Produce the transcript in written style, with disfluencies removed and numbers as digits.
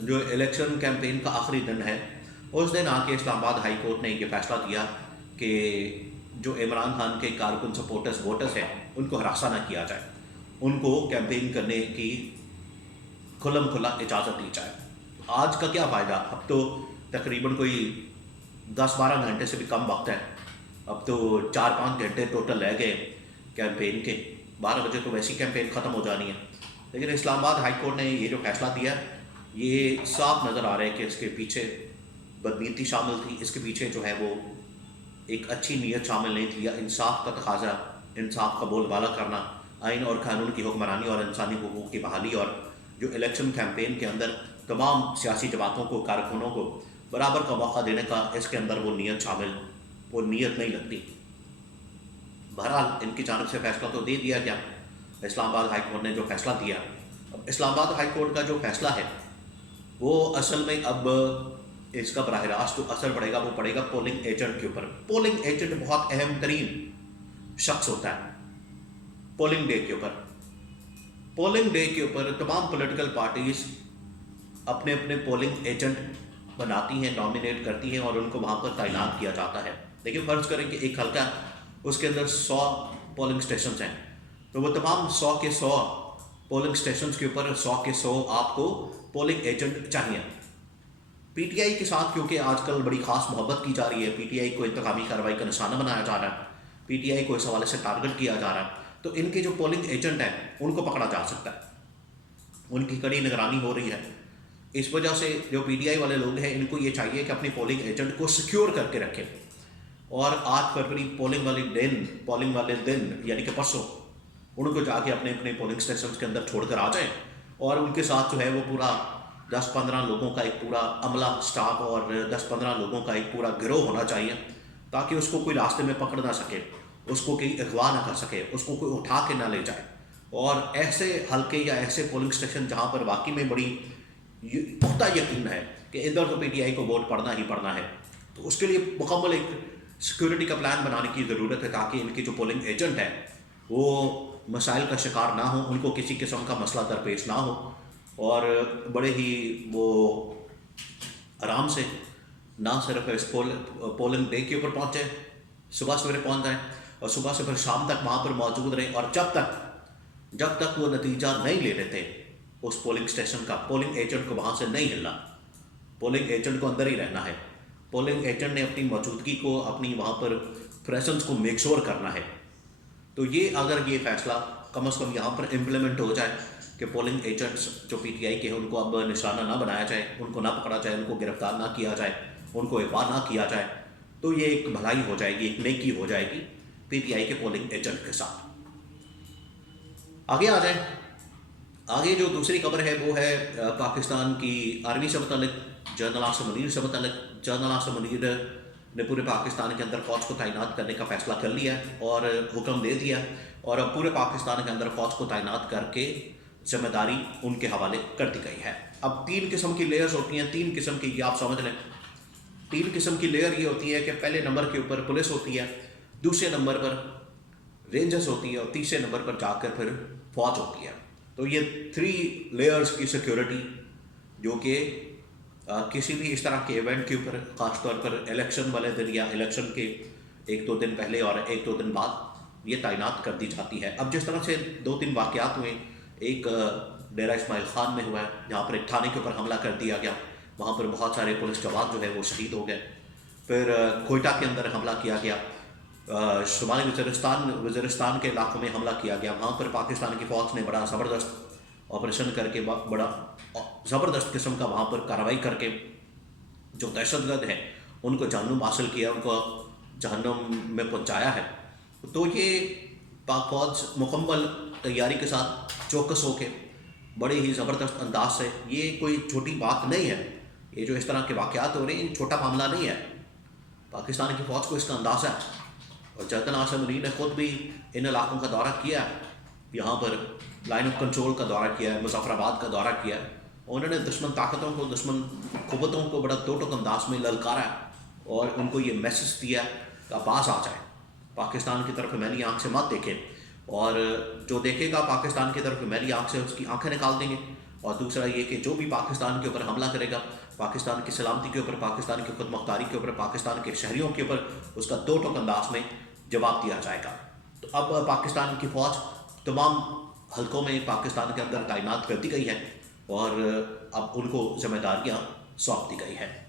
جو election campaign کا آخری دن ہے اس دن آ کے اسلام آباد ہائی کورٹ نے یہ فیصلہ کیا کہ جو عمران خان کے کارکن سپورٹرز ووٹرز ہیں ان کو ہراساں نہ کیا جائے، ان کو کیمپین کرنے کی کھلم کھلا اجازت دی جائے۔ آج کا کیا فائدہ؟ اب تو تقریباً کوئی 10-12 گھنٹے سے بھی کم وقت ہے، اب تو 4-5 گھنٹے ٹوٹل رہ گئے کیمپین کے، 12 بجے تو ویسی کیمپین ختم ہو جانی ہے۔ لیکن اسلام آباد ہائی کورٹ نے یہ جو فیصلہ دیا یہ صاف نظر آ رہا ہے کہ اس کے پیچھے بدنیتی شامل تھی، اس کے پیچھے جو ہے وہ ایک اچھی نیت شامل نہیں تھی، یا انصاف کا تقاضا، انصاف کا بول بالا کرنا، آئین اور قانون کی حکمرانی اور انسانی حقوق کی بحالی، اور جو الیکشن کیمپین کے اندر تمام سیاسی جماعتوں کو، کارکنوں کو برابر کا موقع دینے کا، اس کے اندر وہ نیت شامل، وہ نیت نہیں لگتی۔ بہرحال ان کی جانب سے فیصلہ تو دے دیا گیا، اسلام آباد ہائی کورٹ نے جو فیصلہ دیا۔ اب اسلام آباد ہائی کورٹ کا جو فیصلہ ہے وہ اصل میں اب اس کا براہ راست جو اثر پڑے گا وہ پڑے گا پولنگ ایجنٹ کے اوپر۔ پولنگ ایجنٹ بہت اہم ترین شخص ہوتا ہے پولنگ ڈے کے اوپر۔ پولنگ ڈے کے اوپر تمام پولیٹیکل پارٹیز اپنے اپنے پولنگ ایجنٹ بناتی ہیں، نامینیٹ کرتی ہیں، اور ان کو وہاں پر تعینات کیا جاتا ہے۔ لیکن فرض کریں کہ ایک حلقہ اس کے اندر 100 پولنگ اسٹیشنز ہیں، تو وہ تمام 100 کے 100 پولنگ اسٹیشنز کے اوپر 100 کے 100 آپ کو پولنگ ایجنٹ چاہیے۔ پی ٹی آئی کے ساتھ کیونکہ آج کل بڑی خاص محبت کی جا رہی ہے، پی ٹی آئی کو انتخابی کارروائی کا نشانہ بنایا جا رہا ہے، پی ٹی آئی کو اس حوالے سے ٹارگٹ کیا جا رہا ہے، تو ان کے جو پولنگ ایجنٹ ہیں ان کو پکڑا جا سکتا ہے، ان کی کڑی نگرانی ہو رہی ہے۔ اس وجہ سے جو پی ٹی آئی والے لوگ ہیں ان کو یہ چاہیے کہ اپنی پولنگ ایجنٹ کو سیکیور کر کے رکھیں، اور 8 فروری پولنگ والے دن یعنی کہ پرسوں ان کو جا کے اپنے اپنے پولنگ اسٹیشنز کے اندر چھوڑ کر آ جائیں، اور ان کے ساتھ جو ہے وہ پورا 10-15 لوگوں کا ایک پورا عملہ اسٹاف اور 10-15 لوگوں کا ایک پورا گروہ ہونا چاہیے، تاکہ اس کو کوئی راستے میں پکڑ نہ سکے، اس کو کوئی اغوا نہ کر سکے، اس کو کوئی اٹھا کے نہ لے جائے۔ اور ایسے حلقے یا ایسے پولنگ اسٹیشن جہاں پر واقعی میں بڑی پختہ یقین ہے کہ ادھر تو پی ٹی آئی کو ووٹ پڑنا ہی پڑنا ہے، تو اس کے لیے مکمل ایک سیکیورٹی کا پلان بنانے کی ضرورت ہے، تاکہ ان کے جو پولنگ ایجنٹ ہیں وہ مسائل کا شکار نہ ہوں، ان کو کسی قسم کا مسئلہ درپیش نہ ہو، اور بڑے ہی وہ آرام سے نہ صرف اس پولنگ ڈے کے اوپر پہنچے، صبح سویرے پہنچ جائیں، اور صبح سے پھر شام تک وہاں پر موجود رہیں، اور جب تک وہ نتیجہ نہیں لے لیتے اس پولنگ اسٹیشن کا، پولنگ ایجنٹ کو وہاں سے نہیں ہلنا، پولنگ ایجنٹ کو اندر ہی رہنا ہے، پولنگ ایجنٹ نے اپنی موجودگی کو، اپنی وہاں پر پریزنس کو میک شور کرنا ہے۔ تو یہ اگر یہ فیصلہ کم از کم یہاں پر امپلیمنٹ ہو جائے کہ پولنگ ایجنٹس جو پی ٹی آئی کے ہیں ان کو اب نشانہ نہ بنایا جائے، ان کو نہ پکڑا جائے، ان کو گرفتار نہ کیا جائے، ان کو اغوا نہ کیا جائے، تو یہ ایک بھلائی ہو جائے گی، ایک نیکی ہو جائے گی پی ٹی آئی کے پولنگ ایجنٹ کے ساتھ۔ آگے آ جائیں، آگے جو دوسری خبر ہے وہ ہے پاکستان کی آرمی سے متعلق، جنرل عاصم منیر سے متعلق۔ جنرل عاصم منیر نے پورے پاکستان کے اندر فوج کو تعینات کرنے کا فیصلہ کر لیا اور حکم دے دیا، اور اب پورے پاکستان کے اندر فوج کو تعینات کر کے ذمہ داری ان کے حوالے کر دی گئی ہے۔ اب 3 قسم کی لیئرز ہوتی ہیں، 3 قسم کی، یہ آپ سمجھ لیں، 3 قسم کی لیئر یہ ہوتی ہے کہ پہلے نمبر کے اوپر پولیس ہوتی ہے، دوسرے نمبر پر رینجرز ہوتی ہے، اور تیسرے نمبر پر جا کر پھر فوج ہوتی ہے۔ تو یہ 3 لیئرز کی سیکیورٹی جو کہ کسی بھی اس طرح کے ایونٹ کے اوپر، خاص طور پر الیکشن والے دن یا الیکشن کے 1-2 دن پہلے اور 1-2 دن بعد یہ تعینات کر دی جاتی ہے۔ اب جس طرح سے 2-3 واقعات ہوئے، ایک ڈیرہ اسماعیل خان میں ہوا ہے جہاں پر ایک تھانے کے اوپر حملہ کر دیا گیا، وہاں پر بہت سارے پولیس جوان جو ہے وہ شہید ہو گئے۔ پھر کوئٹہ کے اندر حملہ کیا گیا، شمالی وزیرستان کے علاقوں میں حملہ کیا گیا، وہاں پر پاکستان کی فوج نے بڑا زبردست آپریشن کر کے، بڑا زبردست قسم کا وہاں پر کارروائی کر کے جو دہشت گرد ہیں ان کو جہنم حاصل کیا، ان کو جہنم میں پہنچایا ہے۔ تو یہ پاک فوج مکمل تیاری کے ساتھ چوکس ہو کے بڑے ہی زبردست انداز سے، یہ کوئی چھوٹی بات نہیں ہے، یہ جو اس طرح کے واقعات ہو رہے ہیں چھوٹا معاملہ نہیں ہے، پاکستان کی فوج کو اس کا اندازہ ہے۔ اور جنرل عاصم منیر نے خود بھی ان علاقوں کا دورہ کیا ہے، یہاں پر لائن آف کنٹرول کا دورہ کیا ہے، مظفر آباد کا دورہ کیا ہے، انہوں نے دشمن طاقتوں کو، دشمن قوتوں کو بڑا دو ٹوک انداز میں للکارا ہے، اور ان کو یہ میسج دیا کہ باز آ جائے، پاکستان کی طرف میلی آنکھ سے مت دیکھیں، اور جو دیکھے گا پاکستان کی طرف میلی آنکھ سے اس کی آنکھیں نکال دیں گے، اور دوسرا یہ کہ جو بھی پاکستان کے اوپر حملہ کرے گا، پاکستان کی سلامتی کے اوپر، پاکستان کی خود مختاری کے اوپر، پاکستان کے شہریوں کے اوپر، اس کا دو ٹوک انداز میں جواب دیا جائے گا۔ تو اب پاکستان کی فوج تمام حلقوں میں پاکستان کے اندر تعینات کر دی گئی ہے اور اب ان کو ذمہ داریاں سونپ دی گئی ہے۔